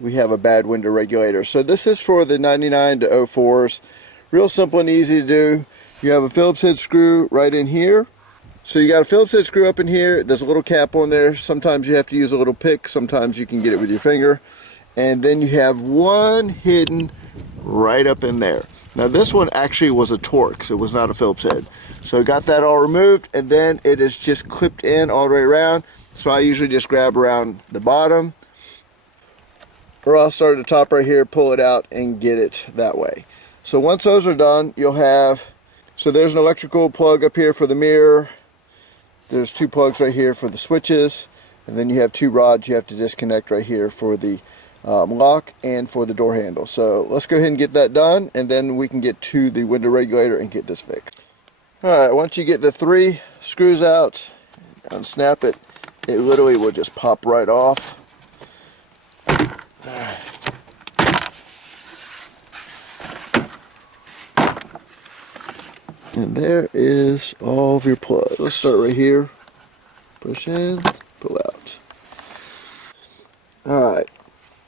we have a bad window regulator. So this is for the 99 to 04s. Real simple and easy to do. You have a Phillips head screw right in here. So you got a Phillips head screw up in here. There's a little cap on there. Sometimes you have to use a little pick. Sometimes you can get it with your finger. And then you have one hidden right up in there. Now this one actually was a Torx. It was not a Phillips head. So I got that all removed, and then it is just clipped in all the way around. So I usually just grab around the bottom, or I'll start at the top right here, pull it out, and get it that way. So once those are done, you'll have, so there's an electrical plug up here for the mirror. There's two plugs right here for the switches, and then you have two rods you have to disconnect right here for the lock and for the door handle. So let's go ahead and get that done, and then we can get to the window regulator and get this fixed. Alright, once you get the 3 screws out, unsnap it, it literally will just pop right off. And there is all of your plugs. Let's start right here. Push in, pull out. Alright.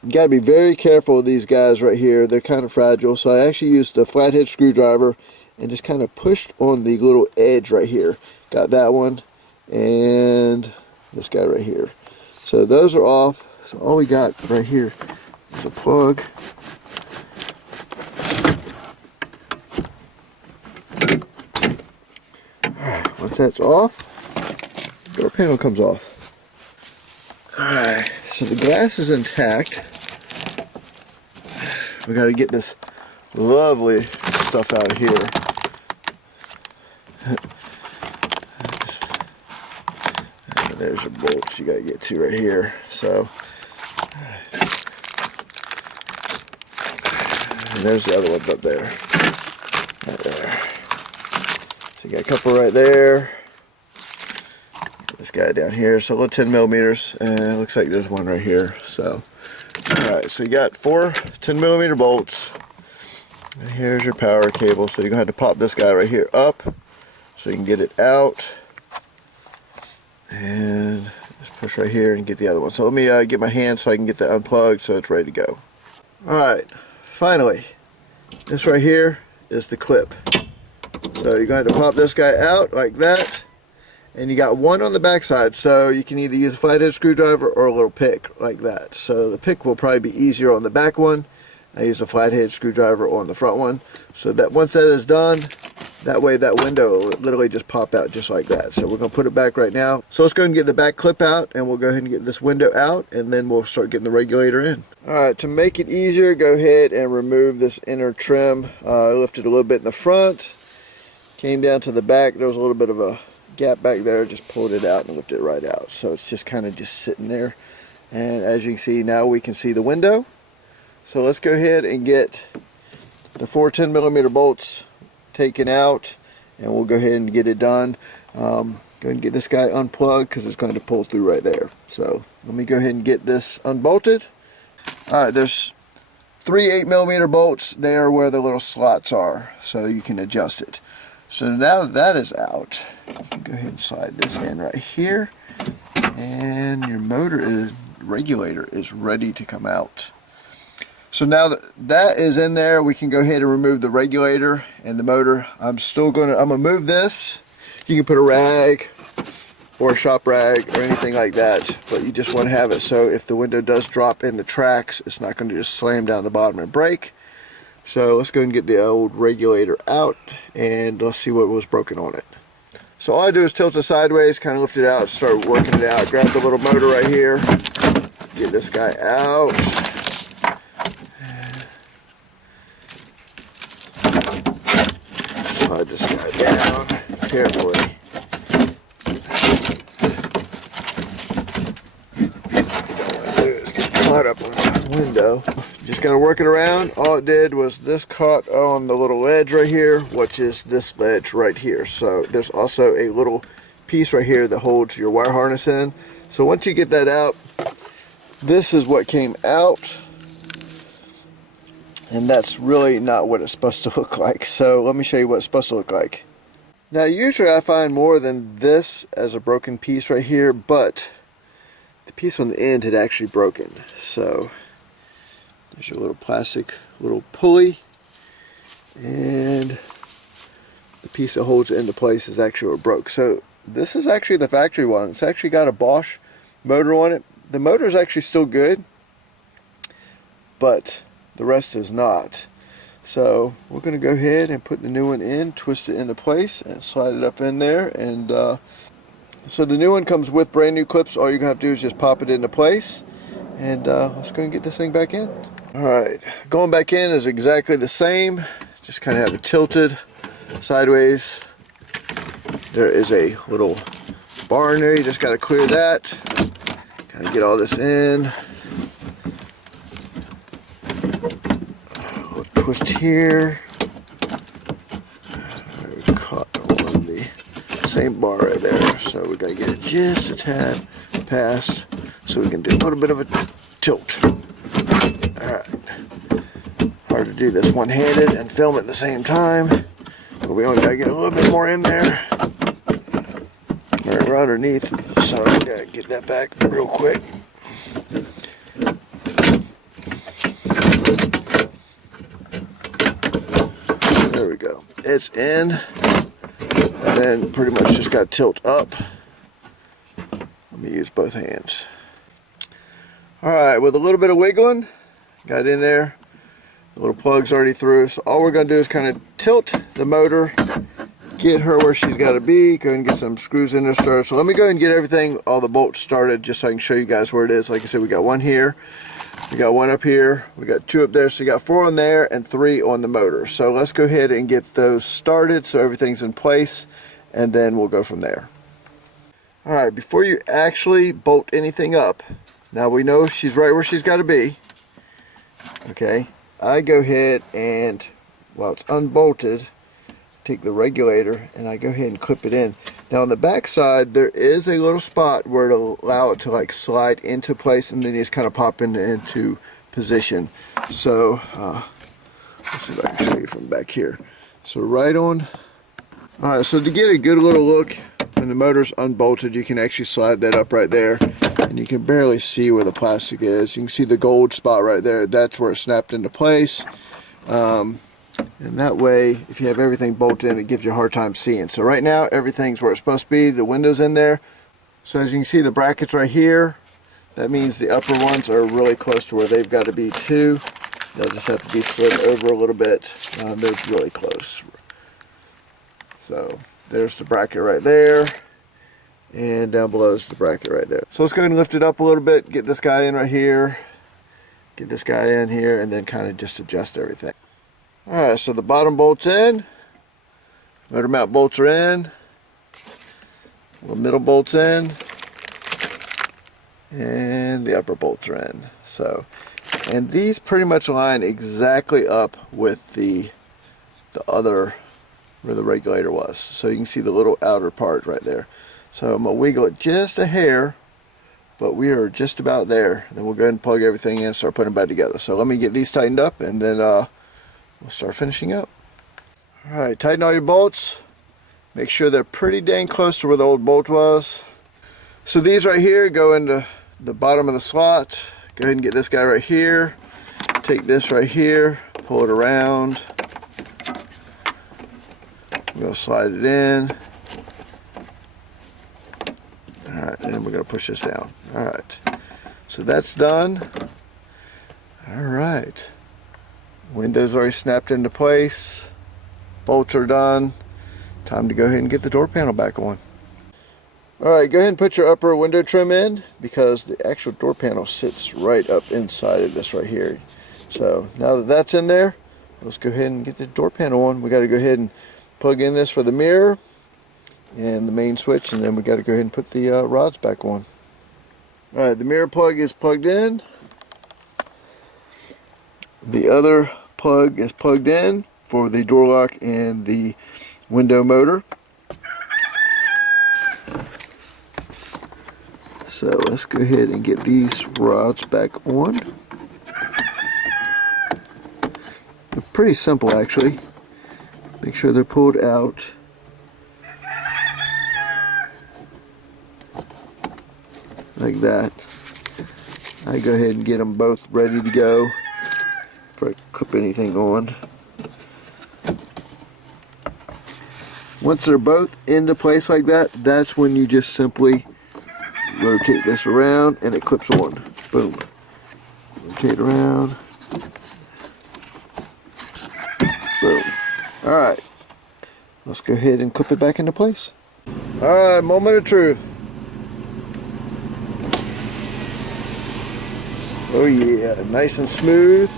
You got to be very careful with these guys right here. They're kind of fragile. So I actually used a flathead screwdriver and just kind of pushed on the little edge right here. Got that one and this guy right here. So those are off. So all we got right here is a plug. Alright, once that's off, door panel comes off. Alright, so the glass is intact. We got to get this lovely stuff out of here. And there's your bolts you got to get to right here. So, and there's the other ones up there. Right there. So you got a couple right there. This guy down here, so a little 10 millimeters, and it looks like there's one right here. So, alright, so you got 4 10 millimeter bolts. And here's your power cable, so you're going to have to pop this guy right here up so you can get it out. And just push right here and get the other one. So let me get my hand so I can get that unplugged so it's ready to go. Alright, finally, this right here is the clip. So you're going to have to pop this guy out like that. And you got one on the back side, so you can either use a flathead screwdriver or a little pick like that. So the pick will probably be easier on the back one. I use a flathead screwdriver on the front one. So that once that is done, that way that window will literally just pop out just like that. So we're going to put it back right now. So let's go ahead and get the back clip out, and we'll go ahead and get this window out, and then we'll start getting the regulator in. Alright, to make it easier, go ahead and remove this inner trim. I lifted a little bit in the front, came down to the back. There was a little bit of a gap back there, just pulled it out and lifted it right out. So it's just kind of just sitting there, and as you can see now we can see the window. So let's go ahead and get the 4 10 millimeter bolts taken out, and we'll go ahead and get it done. Go ahead and get this guy unplugged because it's going to pull through right there. So let me go ahead and get this unbolted. Alright, there's 3 8 millimeter bolts there where the little slots are, so you can adjust it. So now that is out, you can go ahead and slide this in right here, and your regulator is ready to come out. So now that that is in there, we can go ahead and remove the regulator and the motor. I'm gonna move this. You can put a rag or a shop rag or anything like that, but you just want to have it so if the window does drop in the tracks, it's not going to just slam down the bottom and break. So let's go and get the old regulator out, and let's see what was broken on it. So all I do is tilt it sideways, kind of lift it out, start working it out. Grab the little motor right here, get this guy out. Slide this guy down carefully. Caught up on the window. Just kind of working around. All it did was this caught on the little ledge right here, which is this ledge right here. So there's also a little piece right here that holds your wire harness in. So once you get that out, this is what came out. And that's really not what it's supposed to look like. So let me show you what it's supposed to look like. Now usually I find more than this as a broken piece right here, but the piece on the end had actually broken. So There's your little plastic little pulley, and the piece that holds it into place is actually what broke. So this is actually the factory one. It's actually got a Bosch motor on it. The motor is actually still good, but the rest is not. So we're going to go ahead and put the new one in, twist it into place, and slide it up in there. And so the new one comes with brand new clips. All you're going to have to do is just pop it into place. And let's go and get this thing back in. Alright, going back in is exactly the same. Just kind of have it tilted sideways. There is a little bar in there. You just got to clear that. Kind of get all this in. Twist here. We caught on the same bar right there, so we gotta get it just a tad past so we can do a little bit of a tilt. Alright. Hard to do this one-handed and film at the same time, but we only gotta get a little bit more in there. Right underneath, so we gotta get that back real quick. There we go. It's in, and then pretty much just got to tilt up. Let me use both hands. Alright, with a little bit of wiggling, got in there. The little plug's already through, so all we're going to do is kind of tilt the motor, get her where she's got to be, go and get some screws in there started. So let me go ahead and get everything, all the bolts started, just so I can show you guys where it is. Like I said, we got one here. We got one up here, we got two up there, so you got 4 on there and 3 on the motor. So let's go ahead and get those started so everything's in place, and then we'll go from there. Alright, before you actually bolt anything up, now we know she's right where she's got to be. Okay, I go ahead and, while it's unbolted, take the regulator and I go ahead and clip it in. Now on the back side there is a little spot where it'll allow it to like slide into place, and then you just kind of pop into position. So let's see if I can show you from back here. So right on. Alright, so to get a good little look when the motor's unbolted, you can actually slide that up right there, and you can barely see where the plastic is. You can see the gold spot right there. That's where it snapped into place. And that way, if you have everything bolted in, it gives you a hard time seeing. So right now, everything's where it's supposed to be. The window's in there. So as you can see, the brackets right here, that means the upper ones are really close to where they've got to be too. They'll just have to be slid over a little bit. They're really close. So there's the bracket right there. And down below is the bracket right there. So let's go ahead and lift it up a little bit. Get this guy in right here. Get this guy in here, and then kind of just adjust everything. Alright, so the bottom bolt's in, motor mount bolts are in, the middle bolt's in, and the upper bolts are in. So, and these pretty much line exactly up with the other, where the regulator was. So you can see the little outer part right there. So I'm going to wiggle it just a hair, but we are just about there. Then we'll go ahead and plug everything in and start putting them back together. So let me get these tightened up, and then we'll start finishing up. Alright, tighten all your bolts. Make sure they're pretty dang close to where the old bolt was. So these right here go into the bottom of the slot. Go ahead and get this guy right here. Take this right here, pull it around. We're going to slide it in. Alright, and then we're going to push this down. Alright, so that's done. Alright. Windows already snapped into place. Bolts are done. Time to go ahead and get the door panel back on. Alright, go ahead and put your upper window trim in, because the actual door panel sits right up inside of this right here. So now that that's in there, let's go ahead and get the door panel on. We got to go ahead and plug in this for the mirror and the main switch, and then we got to go ahead and put the rods back on. Alright, the mirror plug is plugged in. The other plug is plugged in for the door lock and the window motor. So let's go ahead and get these rods back on. They're pretty simple actually. Make sure they're pulled out. Like that. I go ahead and get them both ready to go. if I clip anything on. Once they're both into place like that, that's when you just simply rotate this around and it clips on. Boom. Rotate around. Boom. Alright. Let's go ahead and clip it back into place. Alright, moment of truth. Oh yeah, nice and smooth.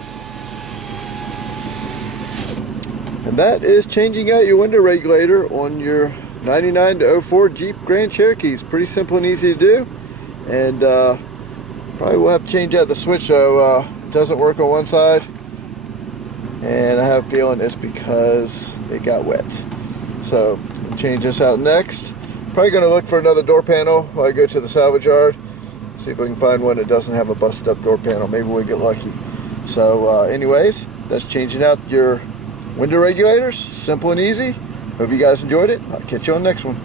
And that is changing out your window regulator on your 99 to 04 Jeep Grand Cherokee. It's pretty simple and easy to do. And probably will have to change out the switch, so it doesn't work on one side. And I have a feeling it's because it got wet. So we'll change this out next. Probably going to look for another door panel while I go to the salvage yard. See if we can find one that doesn't have a busted up door panel. Maybe we'll get lucky. So anyways, that's changing out your window regulators. Simple and easy. Hope you guys enjoyed it. I'll catch you on the next one.